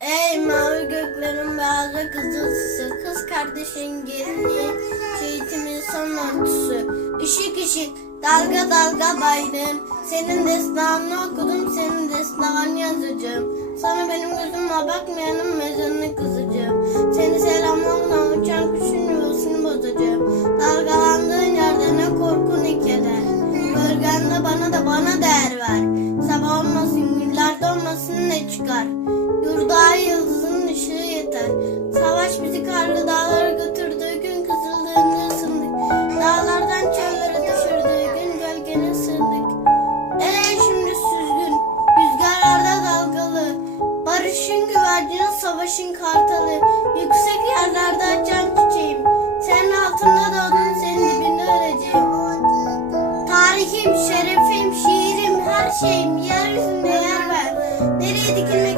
ey mavi göklerin beyazı kızılsısı Kız kardeşin gelinliği şehitimin son örtüsü. Işık ışık dalga dalga bayrağım Senin destanını okudum senin destanını yazacağım. Sana benim gözüme bakmayanın mezarını kızacağım. Seni selamlarla uçan kuşun yuvasını bozacağım. Dalgalandığın yerde ne korku ne keder. Gölgende bana da bana değer ver. Sabah olmasın güller dolmasın ne çıkar Yurda ay yıldızın ışığı yeter. Savaş bizi karlı dağlara götürdüğü gün kızıldığında ısındık. Dağlardan çöllere düşürdüğü gün gölgene sığındık. Ey şimdi süzgün rüzgarlarda dalgalı. Barışın güvercini savaşın kartalı. Yüksek yerlerde açan çiçeğim. Senin altında doğdum senin dibinde öleceğim. Tarihim, şerefim, şiirim, her şeyim yeryüzünde yer ver. Nereye dikilmek